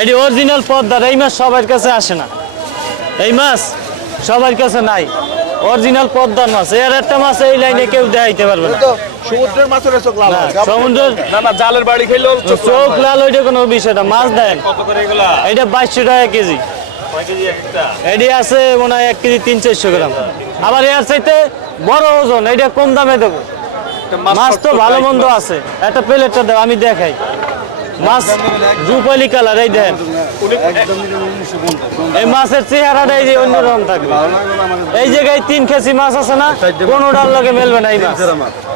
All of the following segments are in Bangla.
এটি অরিজিনাল পদ্মার এই মাছ সবার কাছে আসে না। এই মাছ সবার কাছে নাই। অরিজিনাল পদ্মার মাছ। এর একটা মাছ এই লাইনে কেউ দেখাইতে পারবে না। সমুদ্রের মাছের চোখ লাল সমুদ্রের না না জালের বাড়ি খেলেও চোখ চোখ লাল ওইটা কোনো বিষয় না। মাছ দেন। কত এটা বাইশশো টাকা কেজি। এটি আছে মনে হয় এক কেজি তিন চারশো গ্রাম। আবার এর চাইতে বড় ওজন এটা কম দামে দেবো। মাছ তো ভালো মন্দ আছে। একটা প্লেটটা দেবো আমি দেখাই। মাছ রূপালি কালার এই পঞ্চাশ এই মাছের চেহারাটা এই যে অন্যরকম থাকবে। এই জায়গায় তিন কেজি মাছ আছে না কোনোটার লগে মেলবে না এই মাছ।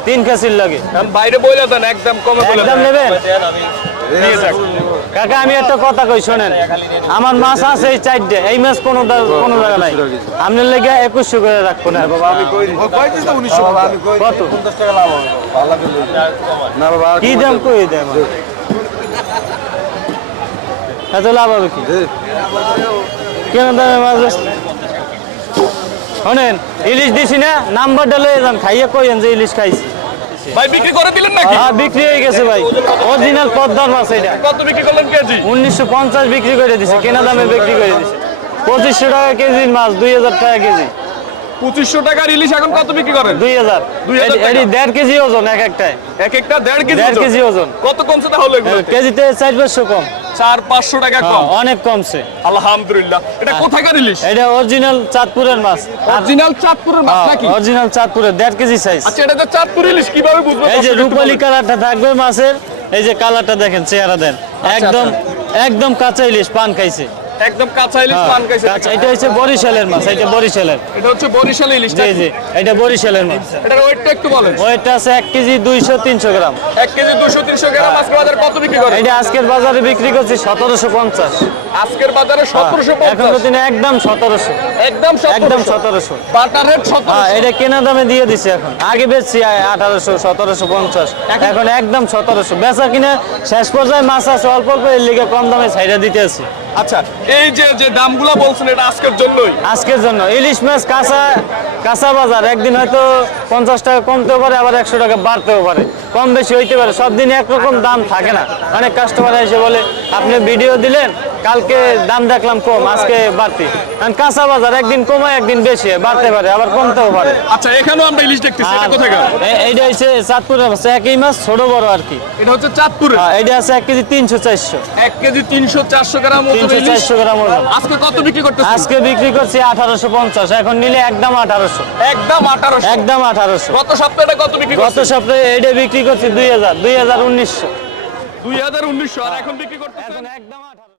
তিন কেজির লগে। আমি বাইরে বলে দেন একদম কমে একদম নেবেন? কাকা আমি একটা কথা কই শোনেন। আমার মাছ আছে এই চারটে এই মাছ কোনো কোনো জায়গা নাই। আপনার লেগে একুশশো করে রাখব না। আমি কই কইতেছি উনিশশো আমি কই কত? পঞ্চাশ টাকা লাভ হবে। ভালো করে না বাবা কি দাম কই দেয় এত লাভ হবে কি? কেন দামে মাছ? শোনেন ইলিশ দিছি না নাম্বারটা লয়ে যান খাইয়ে কইেন যে ইলিশ খাইছি। ভাই বিক্রি করে দিলেন নাকি? হ্যাঁ বিক্রি হয়ে গেছে ভাই। অরিজিনাল পদ্মার মাছ এটা। কত বিক্রি করলেন কেজি? উনিশশো পঞ্চাশ বিক্রি করে দিছে কেনা দামে বিক্রি করে দিছে। পঁচিশশো টাকা কেজির মাছ দুই হাজার টাকা কেজি। পঁচিশশো টাকার ইলিশ এখন কত বিক্রি করেন? দুই হাজার। এটি- দেড় কেজি ওজন এক একটায়। এক একটা দেড় কেজি দেড় কেজি ওজন। কত কমছে তাহলে কেজিতে চার পাঁচশো কম। চার পাঁচশো টাকা হ্যাঁ, কম অনেক কমছে। আলহামদুলিল্লাহ। এটা কোথাকার ইলিশ এটা অরিজিনাল চাঁদপুরের মাছ। অরিজিনাল চাঁদপুরের মাছ নাকি? অরিজিনাল চাঁদপুরের দেড় কেজি সাইজ আচ্ছা এটা যে চাঁদপুর ইলিশ কীভাবে বুঝব? এই যে রূপালি কালারটা থাকবে মাছের এই যে কালারটা দেখেন চেহারা দেন। আচ্ছা, একদম একদম কাঁচা ইলিশ পান খাইছে। একদম কাঁচা ইলিশ হ্যাঁ, পান কাইছে। কাঁচা- এটা হচ্ছে বরিশালের মাছ এটা বরিশালের। এটা হচ্ছে বরিশাল ইলিশ জি জি এটা বরিশালের মাছ। এটার ওয়েটটা একটু বলেন। ওইটা আছে এক কেজি দুইশো তিনশো গ্রাম। এক কেজি দুশো তিনশো গ্রাম আজকে বাজারে কত বিক্রি করে এটা আজকের বাজারে বিক্রি করছি সতেরোশো পঞ্চাশ। আজকের বাজারে সতেরোশো এখন তো তিনি একদম সতেরোশো। একদম একদম সতেরোশো। সতেরোশো বাটার রেট হ্যাঁ সতেরোশো এটা কেনা দামে দিয়ে দিছি এখন। আগে বেচছি আঠারোশো সতেরোশো পঞ্চাশ। এখন একদম সতেরোশো। বেচা কিনে শেষ পর্যায়ে মাছ আছে অল্প অল্প এর লিগে কম দামে ছাইড়া দিতে আছি। আচ্ছা এই যে যে দামগুলো বলছেন এটা আজকের জন্যই? আজকের জন্য। ইলিশ মাছ কাঁচা কাঁচা বাজার। একদিন হয়তো পঞ্চাশ টাকা কমতেও পারে আবার একশো টাকা বাড়তেও পারে। কম বেশি হইতে পারে। সব দিন একরকম দাম থাকে না। অনেক কাস্টমার এসে বলে আপনি ভিডিও দিলেন কালকে দাম দেখলাম কম আজকে বাড়তি। কারণ কাঁচা বাজার একদিন কমায় একদিন বেশি বাড়তে পারে আবার কমতেও পারে। আচ্ছা এখানেও আমরা ইলিশ দেখতেছি এটা আর কোথাকার এইটা হচ্ছে চাঁদপুরের মাছ একই মাছ ছোট বড় আর কি। এটা হচ্ছে চাঁদপুরে? হ্যাঁ, এইটা আছে এক কেজি তিনশো চারশো। এক কেজি তিনশো চারশো গ্রাম ওজন তিনশো ইলিশ। চারশো গ্রাম ওজন। আজকে কত বিক্রি করতেছি আজকে বিক্রি করছি আঠারোশো পঞ্চাশ এখন নিলে একদম আঠারোশো। একদম আঠারোশো। একদম আঠারোশো। গত সপ্তাহে কত বিক্রি গত সপ্তাহে এইটা বিক্রি করছি দুই হাজার দুই হাজার উনিশশো। দুই হাজার উনিশশো আর এখন বিক্রি করতেছে